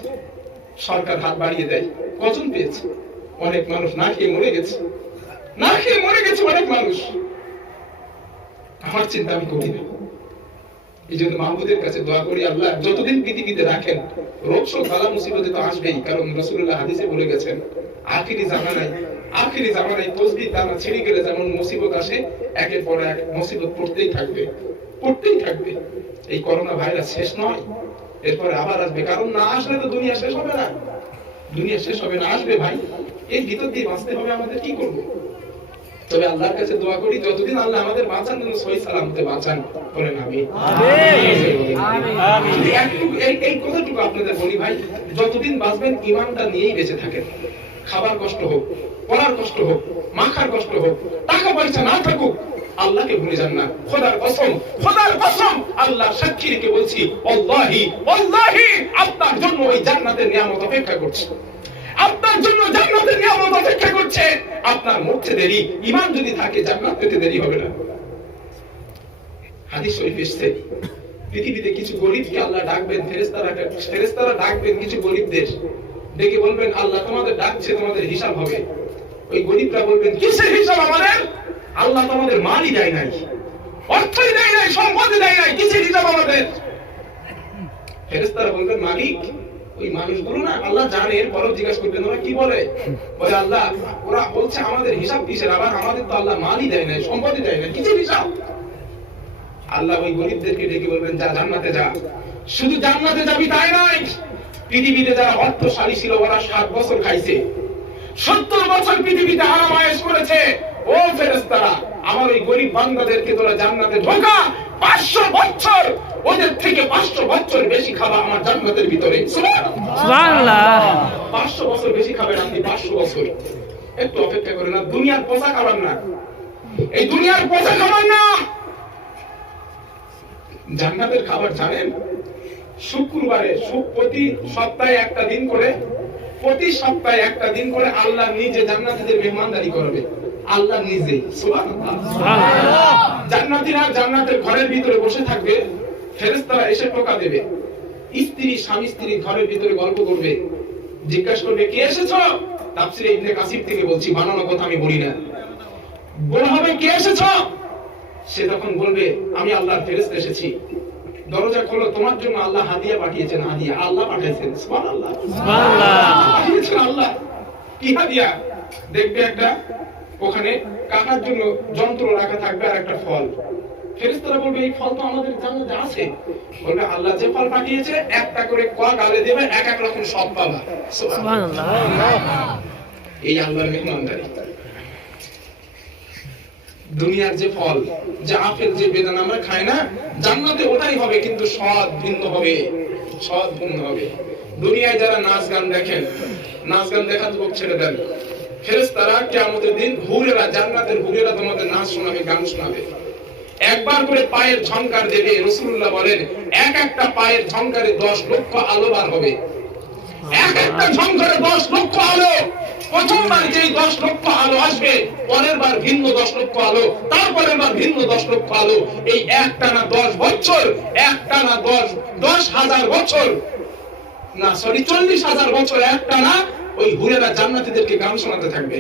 সরকার হাত বাড়িয়ে দেয়, কজন পেয়েছে? অনেক মানুষ না খেয়ে মরে গেছে, অনেক মানুষ। আমার চিন্তা আমি করি না। এই জন্য মাহবুদের কাছে দোয়া করি, আল্লাহ যতদিন পৃথিবীতে রাখেন, রোগ শোক বালা মুসিবতে তো আসবেই, কারণ রাসূলুল্লাহ হাদিসে বলে গেছেন, আখিরি জামানায় তসবিহ দানা ছিঁড়ে গেলে যেমন মুসিবত আসে, একের পর এক মুসিবত পড়তেই থাকবে। এই করোনা ভাইরাস শেষ নয়, এরপরে আবার আসবে। কারণ না আসলে তো দুনিয়া শেষ হবে না, আসবে ভাই। এর ভিতর দিয়ে বাঁচতে হবে আমাদের, কি করব? তবে আল্লাহর কাছে দোয়া করি, যতদিন আল্লাহ আমাদের বাঁচান, যেন সহি সালামতে বাঁচান। বলেন আমিন। এই কথাটুকু আপনাদের বলি ভাই, যতদিন বাঁচবেন ইমানটা নিয়েই বেঁচে থাকেন। খাবার কষ্ট হোক, পড়ার কষ্ট হোক, মাখার কষ্ট হোক, টাকা পয়সা না থাকুক, আল্লাহকে ভুলে যান না। খোদার কসম, আল্লাহ সাক্ষী রেখে বলছি, আল্লাহি আপনার জন্য ওই জান্নাতের নিয়ামত অপেক্ষা করছে, আপনার জন্য জান্নাতের নিয়ামত অপেক্ষা করছে। আপনার মরতে দেরি, ঈমান যদি থাকে জান্নাত পেতে দেরি হবে না। হাদিস শরীফ এসেছে, পৃথিবীতে কিছু গরিবকে আল্লাহ ডাকবেন, ফেরেশতারা ডাকবেন কিছু গরিবদের, ডেকে বলবেন, আল্লাহ তোমাদের ডাকছে, তোমাদের হিসাব হবে। ওই গরিবরা বলবেন, কিসের হিসাব আমাদের? আল্লাহ তোমাদের মালই দেয় নাই, অর্থই দেয় নাই, সম্পদই দেয় নাই, কিসের হিসাব আমাদের? ফেরেশতারা বলবেন, মালিক ওই মানুষগুলো না আল্লাহ জানে, এরপরও জিজ্ঞাসা করবেন, ওরা কি বলে? বলে, আল্লাহ ওরা বলছে আমাদের হিসাব কিসের? আবার আমাদের তো আল্লাহ মালই দেয় নাই, সম্পদই দেয় নাই, কিসের হিসাব? আল্লাহ ওই গরিবদেরকে ডেকে বলবেন, যা জান্নাতে যা। শুধু জান্নাতে যাবি তাই নয়, পৃথিবীতে যারা অর্থশালী ছিল ওরা 7 বছর খাইছে, 70 বছর পৃথিবীতে আরাম আয়েশ করেছে। ও ফেরেশতারা, আমার ওই গরিব বান্দাদেরকে তোরা জান্নাতে ঢোকা, 500 বছর, ওদের থেকে 500 বছর বেশি খাবা আমার জান্নাতের ভিতরে। সুবহানাল্লাহ। 500 বছর বেশি খাবেন আপনি, 500 বছর। একটু অপেক্ষা করেন না, দুনিয়ার পোশাক খাবেন না, এই দুনিয়ার পচা খাবার না। জান্নাতের খাবার জানেন? শুক্রবারে প্রতি সপ্তাহে একটা দিন করে, প্রতি সপ্তাহে একটা দিন করে আল্লাহ নিজে জান্নাতীদের মেহমানদারি করবে। আল্লাহ নিজে, সুবহানাল্লাহ। জান্নাতীরা জান্নাতের ঘরের ভিতরে বসে থাকবে, ফেরেশতারা এসে টোকা দেবে। স্ত্রী স্বামী স্ত্রী ঘরের ভিতরে গল্প করবে, জিজ্ঞাসা করবে কে এসেছো? তাফসীরে ইবনে কাসির থেকে বলছি, বানানো কথা আমি বলি না। বলা হবে কে এসেছো? সে তখন বলবে আমি আল্লাহর ফেরেশতা এসেছি। দরজা খোলো, তোমার জন্য আল্লাহ হাদিয়া পাঠিয়েছেন। হাদিয়া আল্লাহ পাঠিয়েছেন, সুবহানাল্লাহ সুবহানাল্লাহ। পাঠিয়েছেন আল্লাহ। কি হাদিয়া? দেখবে একটা ওখানে কাটার জন্য যন্ত্র রাখা থাকবে আর একটা ফল। ফেরেশতারা বলবে এই ফল তো আমাদের জান্নাতে আছে। বলবে আল্লাহ যে ফল পাঠিয়েছে একটা করে গালে দেবে, এক এক রকম সব পাবা। সুবহানাল্লাহ। এই আল্লাহর মেহমানদারি। দুনিয়ার যে ফল, যে আপেল, যে বেদানা আমরা খাই না, জান্নাতে ওটাই হবে, কিন্তু স্বাদ ভিন্ন হবে, স্বাদ ভিন্ন হবে। দুনিয়ায় যারা নাচ গান দেখেন, নাচ গান দেখা তো ছেড়ে দেন, ফেরেশতারা কিয়ামতের দিন হুরেরা, জান্নাতের হুরেরা তোমাদের নাচ শোনাবে, গান শোনাবে। একবার করে পায়ের ঝংকার দেবে। রাসূলুল্লাহ বলেন এক একটা পায়ের ঝংকারে 10 লক্ষ আলো বার হবে। এক একটা ঝংকারে 10 লক্ষ আলো। প্রথমবার যেই 10 লক্ষ আলো আসবে, পরের বার ভিন্ন 10 লক্ষ আলো, তারপরের বার ভিন্ন 10 লক্ষ আলো। এই একটানা 10 বছর, একটানা 10,000 বছর না, সরি 40,000 বছর একটানা ওই হুরেরা জান্নাতীদেরকে গান শোনাতে থাকবে।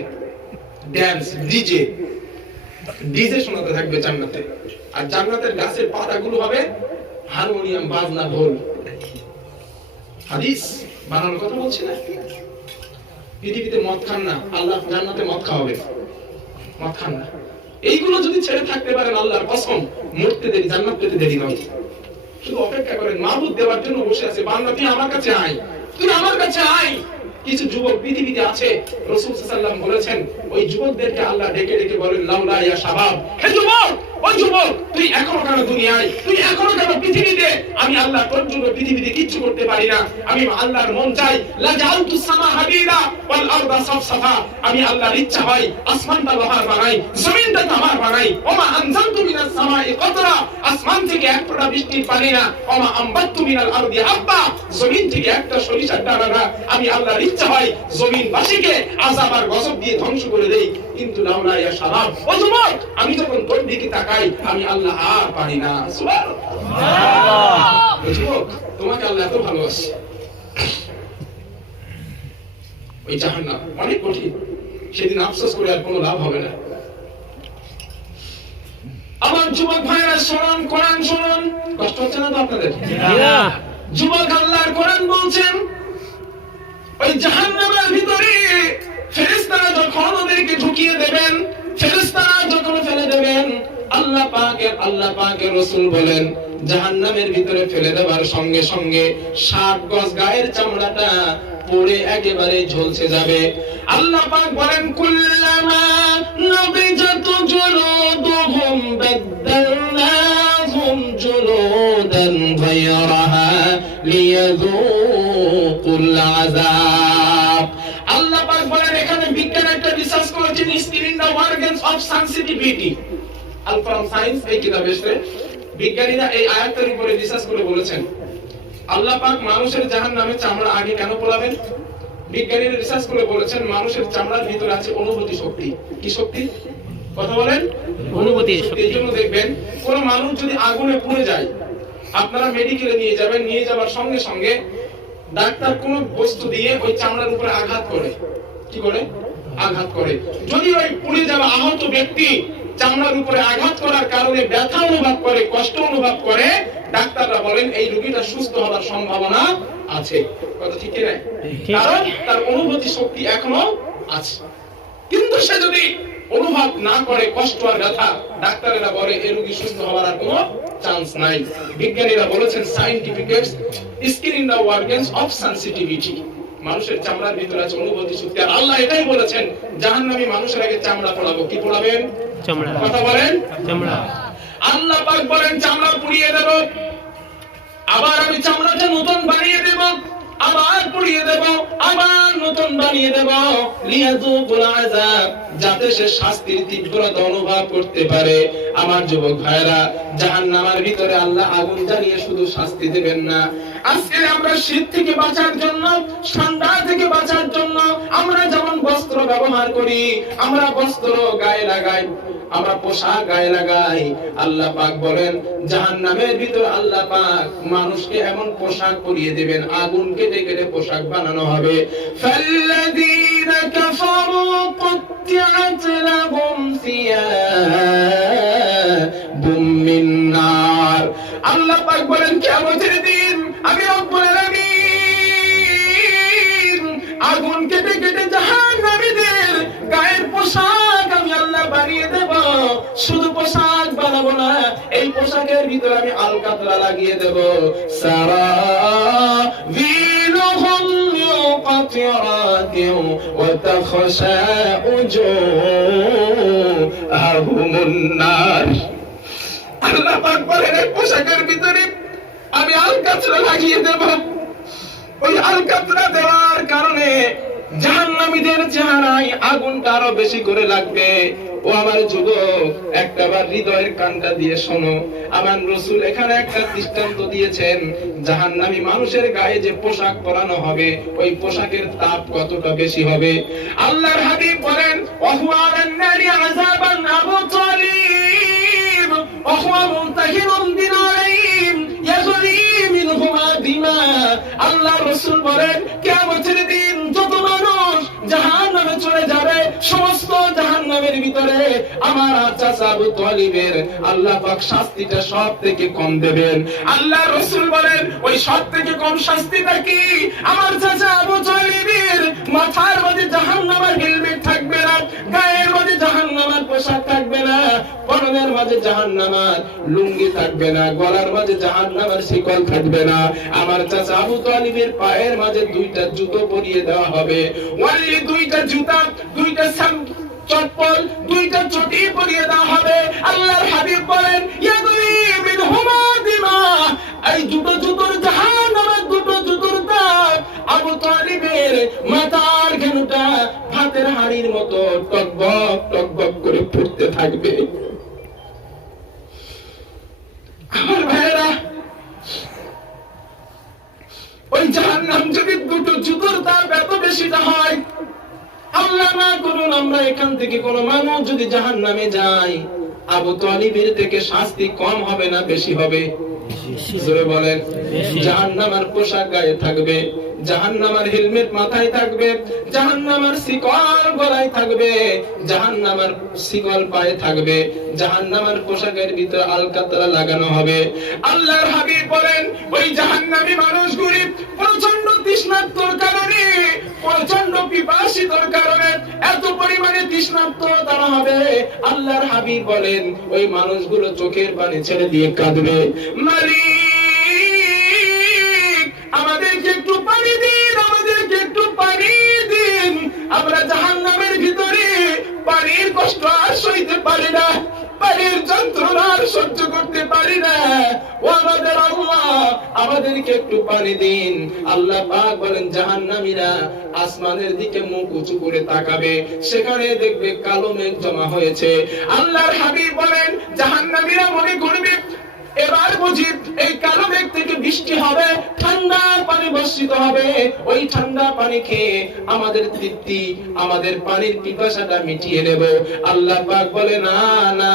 ড্যান্স, ডিজে শোনাতে থাকবে জান্নাতে। আর জান্নাতের গাছের পাতাগুলো হবে হারমোনিয়াম, বাজনা, ঢোল। হাদিস বানানোর কথা বলছি না। পৃথিবীতে মদ খান না, আল্লাহ জান্নাতে মদ খাওয়াবে। মদ খান না। এইগুলো যদি ছেড়ে থাকতে পারেন, আল্লাহর কসম, মরতে দেরি, জান্নাত পেতে দেরি নয়। শুধু অপেক্ষা করেন, মাবুদ দেওয়ার জন্য বসে আছে। বান্দা তুই আমার কাছে আয়, তুই আমার কাছে আয়। কিছু যুবক পৃথিবীতে আছে, রাসূল সাল্লাল্লাহু আলাইহি ওয়াসাল্লাম বলেছেন ওই যুবকদেরকে আল্লাহ ডেকে ডেকে বলেন লাউলা ইয়া শাবাব, হে যুবক, ওই যুবক তুই এখনো কেন দুনিয়ায়, তুই এখনো কেন পৃথিবীতে? আমি আল্লাহ তোর জন্য পৃথিবীতে কিচ্ছু করতে পারি না। আমি আল্লাহর মন চাই, লা জাআলতু সামা হাদিদা ওয়াল আরদা সাফসাফা। আমি আল্লাহর ইচ্ছা হয় আসমানটা লোহার বানাই, জমিনটা তামার বানাই। ওমা আনজালতু মিনাস সামাই কতরা, আসমান থেকে এক ফোঁটা বৃষ্টির পানি না। ওমা আমবাততু মিনাল আরদি হাব্বা, জমিন থেকে একটা সরিষার দানা না। আমি আল্লাহর ইচ্ছা হয় জমিনবাসীকে আযাব আর গজব দিয়ে ধ্বংস করে দেই। কিন্তু লাউলা ইয়া শাবাব, ও যুবক, আমি যখন তোর দিকে তাকাই আমি আল্লাহ আর পারি না। সুবহানাল্লাহ। যুবক, তোমাকে আল্লাহ এত ভালোবাসে। ওই জাহান্নাম অনেক কঠিন, সেদিন আফসোস করে আর কোনো লাভ হবে না। আমার যুবক ভাইরা শুনুন, কোরআন শুনুন। কষ্ট হচ্ছে না তো আপনাদের? যুবক, আল্লাহর কোরআন বলছেন ওই জাহান্নামের ভিতরে ফেরেশতারা যখন ওদেরকে ঢুকিয়ে দেবেন, ফেরেশতারা যখন ফেলে দেবেন, আল্লাহ পাকের রাসূল বলেন জাহান্নামের ভিতরে ফেলে দেওয়ার সঙ্গে সঙ্গে 60 গজ গায়ের চামড়াটা পড়ে একেবারে ঝলসে যাবে। আল্লাহ পাক বলেন কুল্লামা নাবিজাত জুলুদুহুম বাদদালনাহুম জুলুদান গায়রাহা লিয়াযুকুল আযাব। আল্লাহ পাক বলেন এখানে বিজ্ঞান একটা রিসার্চ করেছেন, screening the organs of sensitivity. আল-ফারাম সায়েন্স এই কিতাবে এসে বিজ্ঞানীরা এই আয়াতের উপরে রিসার্চ করে বলেছেন আল্লাহ পাক মানুষের জাহান্নামে চামড়া আগে কেন পোড়াবেন। বিজ্ঞানীরা রিসার্চ করে বলেছেন মানুষের চামড়ার ভিতরে আছে অনুভূতি শক্তি। কি শক্তি? কথা বলেন। অনুভূতি শক্তি। এই জন্য দেখবেন কোন মানুষ যদি আগুনে পুড়ে যায়, আপনারা মেডিকেলে নিয়ে যাবেন, নিয়ে যাওয়ার সঙ্গে সঙ্গে ডাক্তার কোন বস্তু দিয়ে ওই চামড়ার উপরে আঘাত করে। কি করে? আঘাত করে। যদি ওই পুড়ে যাওয়া আহত ব্যক্তি চামড়ার উপরে আঘাত করার কারণে ব্যথা অনুভব করে, কষ্ট অনুভব করে, ডাক্তাররা বলেন এই রোগীটা সুস্থ হওয়ার সম্ভাবনা আছে। কথা ঠিক কি না? কারণ তার অনুভূতি শক্তি এখনো আছে। কিন্তু সে যদি অনুভব না করে কষ্ট আর ব্যথা, ডাক্তারেরা বলে এই রোগী সুস্থ হওয়ার আর কোনো চান্স নাই। বিজ্ঞানীরা বলেছেন scientific screening the organs of sensitivity. মানুষের চামড়ার ভিতরে আছে অনুভূতি শক্তি। আর আল্লাহ এটাই বলেছেন জাহান্নামী মানুষের আগে চামড়া পোড়াবো। কি পোড়াবেন? চামড়া। কথা বলেন। চামড়া। আল্লাহ পাক বলেন চামড়া পুড়িয়ে দেব, আবার আমি চামড়াটা নতুন বানিয়ে দেব, আবার পুড়িয়ে দেব, আবার নতুন বানিয়ে দেব, লিয়াযুকুল আযাব, যাতে সে শাস্তির তীব্রতা অনুভব করতে পারে। আমার যুবক ভাইরা, জাহান্নামের ভিতরে আল্লাহ আগুন জ্বালিয়ে শুধু শাস্তি দেবেন না, আজকে আমরা শীত থেকে বাঁচার জন্য, ঠান্ডা থেকে বাঁচার জন্য আমরা যেমন বস্ত্র ব্যবহার করি, আমরা বস্ত্র গায়ে লাগাই, আমরা পোশাক গায়ে লাগাই, আল্লাহ পাক বলেন জাহান্নামের ভিতর আল্লাহ পাক মানুষকে এমন পোশাক পরিয়ে দিবেন, আগুন কেটে কেটে পোশাক বানানো হবে। ফাল্লাযীনা কাফারু কুত্তিআত লাহুম সিয়াবুম মিন নার। আল্লাহ পাক বলেন কিয়ামতের দিন আমি রব্বুল আলামিন আগুন কেটে কেটে জাহান্নামীদের গায়ের পোশাক আমি আল্লাহ বানিয়ে দেব। শুধু পোশাক বানাবো না, এই পোশাকের ভিতরে আমি আলকাতরা লাগিয়ে দেব। সারাবিলুহুম মিনকাতিরাতিন ওয়া তাখশা উজুহাহুমুন নার। আল্লাহ পাক বলেন এই পোশাকের ভিতরে আমি আলকাতরা লাগিয়ে দেব। ওই আলকাতরা দেওয়ার কারণে জাহান্নামীদের চেহারায় আগুনটা আরো বেশি করে লাগবে। ও আমার যুবক, একটাবার হৃদয়ের কানটা দিয়ে শোনো, আমার রাসূল এখানে একটা দৃষ্টান্ত দিয়েছেন, জাহান্নামী মানুষের গায়ে যে পোশাক পরানো হবে, ওই পোশাকের তাপ কতটা বেশি হবে। আল্লাহর হাবিব বলেন ওয়াহুয়ালান নারি আযাবান আবু তালিব ওয়াহুয়া মুনতাহিরুন বিনাইম ইয়াজরি মিনহুমা দিমা। আল্লাহর রাসূল বলেন কিয়ামতের দিন যত মানুষ জাহান্নামে চলে যাবে, সমস্ত জাহান্নামের ভিতরে আমার চাচা আবু তালিবের আল্লাহ পাক শাস্তিটা সব থেকে কম দেবেন। আল্লাহর রাসূল বলেন ওই সব থেকে কম শাস্তিটা কি? আমার চাচা আবু তালিবের মাথার মধ্যে জাহান্নামের হেলমেট থাকবে না, গায়ের মধ্যে জাহান্নামের পোশাক থাকবে না, পরনের মাঝে জাহান্নামের লুঙ্গি থাকবে না, গলার মাঝে জাহান্নামের শিকল থাকবে না। আমার চাচা আবু তালিবের পায়ের মাঝে দুইটা জুতো পরিয়ে দেওয়া হবে, ওয়ালি দুইটা জুতা, দুইটা চপ্পল, দুইটা চটি পরিয়ে দেওয়া হবে। আল্লাহর হাবিব বলেন ইয়াদুরি মিনহুমা দিমা, এই দুটো জুতোর জাহান্নামের দুটো জুতোর দাগ আবু তালিবের মাথার ঘেনুটা ভাতের হাড়ির মতো টকবক টকবক করে ফুটতে থাকবে। আমার ভাইরা, ওই জাহান্নাম যদি দুটো জুতোর দাগ এত বেশিটা হয়, আল্লাহ না করুন আমরা এখান থেকে কোন মানুষ যদি জাহান্নামে যায়, আবু তালিবের থেকে শাস্তি কম হবে না বেশি হবে? জোরে বলেন। জাহান্নামের পোশাক গায়ে থাকবে, জাহান্নামের হেলমেট মাথায় থাকবে, জাহান্নামের শিকল গলায় থাকবে, জাহান্নামের শিকল পায়ে থাকবে, জাহান্নামের পোশাকের ভিতরে আলকাতরা লাগানো হবে। আল্লাহর হাবিব বলেন ওই জাহান্নামী মানুষগুলি প্রচন্ড তৃষ্ণার্তর কারণে, প্রচন্ড পিপাসিতর কারণে এত পরিমাণে তৃষ্ণার্ত তারা হবে, আল্লাহর হাবিব বলেন ওই মানুষগুলো চোখের পানি ছেড়ে দিয়ে কাঁদবে, মালিক আমাদেরকে একটু পানি দিন, আমাদেরকে একটু পানি দিন, আমরা জাহান্নামের ভিতরে পানির কষ্ট আর সইতে পারি না, পানির যন্ত্রণা আর সহ্য করতে পারি না, ও আমাদের আল্লাহ আমাদেরকে একটু পানি দিন। আল্লাহ পাক বলেন জাহান্নামীরা আসমানের দিকে মুখ উঁচু করে তাকাবে, সেখানে দেখবে কালো মেঘ জমা হয়েছে। আল্লাহর হাবিব বলেন জাহান্নামীরা মনে করবে এবার বুঝি এই কালো মেঘ থেকে বৃষ্টি হবে, ঠান্ডা পানি বর্ষিত হবে, ওই ঠান্ডা পানি খেয়ে আমাদের তৃপ্তি, আমাদের পানির পিপাসাটা মিটিয়ে নেব। আল্লাহ পাক বলে না না,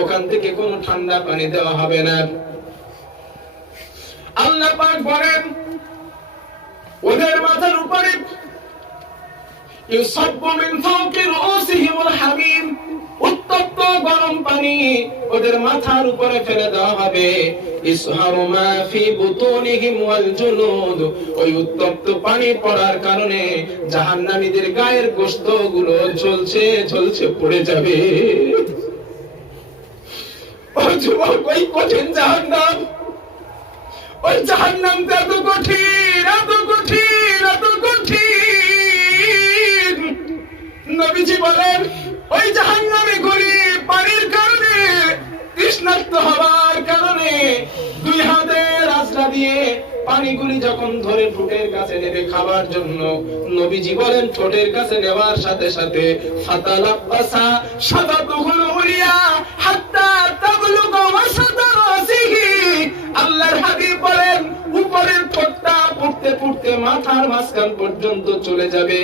ওখান থেকে কোনো ঠান্ডা পানি দেওয়া হবে না। আল্লাহ পাক বলেন ওদের মাথার উপরে ইউসাব্বু মিন ফাওকি রুউসিহিমুল হামিম, উত্তপ্ত গরম পানি ওদের মাথার উপরে ফেলে দেওয়া হবে। ইসহারু মা ফি বুতুনিহিম ওয়াল জুলুদ, ওই উত্তপ্ত পানি পড়ার কারণে জাহান্নামীদের গায়ের গোশতগুলো ঝলসে ঝলসে পড়ে যাবে। ও যুবক, ওই কঠিন জাহান্নাম, ওই জাহান্নামটা এত কঠিন, এত কঠিন, এত কঠিন। নবীজি বলেন ওই জাহান্নামে গরিব পানির কারণে, তৃষ্ণার্ত হওয়ার কারণে দুই হাতের আজরা ধাক্কা দিয়ে পানিগুলি যখন ধরে ঠোঁটের কাছে নেবে খাবার জন্য, নবীজি বলেন ঠোঁটের কাছে নেওয়ার সাথে সাথে ফাতালাব্বাসা শাদাতুহুল উলিয়া হাত্তা তাবলুগা ওয়াসাতা রাসিহি, আল্লাহর হাবিব বলেন উপরের ঠোঁটটা পড়তে পড়তে মাথার মাঝখান পর্যন্ত চলে যাবে,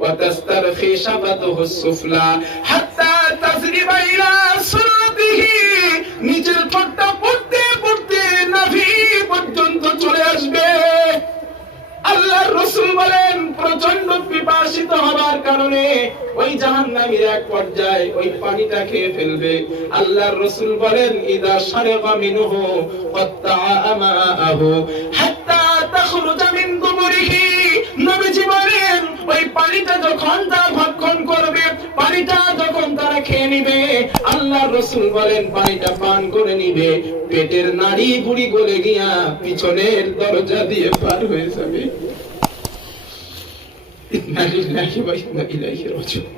ওয়া তাস্তারফি শাফাতুহুস সুফলা হাত্তা তাজরিবা ইলা সুরাতিহি, নিচের ঠোঁটটা পড়তে পড়তে নাভি পর্যন্ত চলে আসবে। আল্লাহর রাসূল বলেন প্রচন্ড পিপাসিত হবার কারণে ওই জাহান্নামীর এক পর্যায়ে ওই পানিটা খেয়ে ফেলবে। আল্লাহর রাসূল বলেন ইদা শারাবা মিনহু ক্বাত্তাআ আমাহু হাত্তা তাখরুজা মিন দুবুরিহি, নবীজি বলেন ওই পানিটা যখন তা ভক্ষণ করবে, পানিটা যখন তারা খেয়ে নিবে, আল্লাহর রাসূল বলেন পানিটা পান করে নিবে, পেটের নাড়ি বুড়ি গলে গিয়া পিছনের দরজা দিয়ে পার হয়ে যাবে। ইন্না লিল্লাহি ওয়া ইন্না ইলাইহি রাজিউন।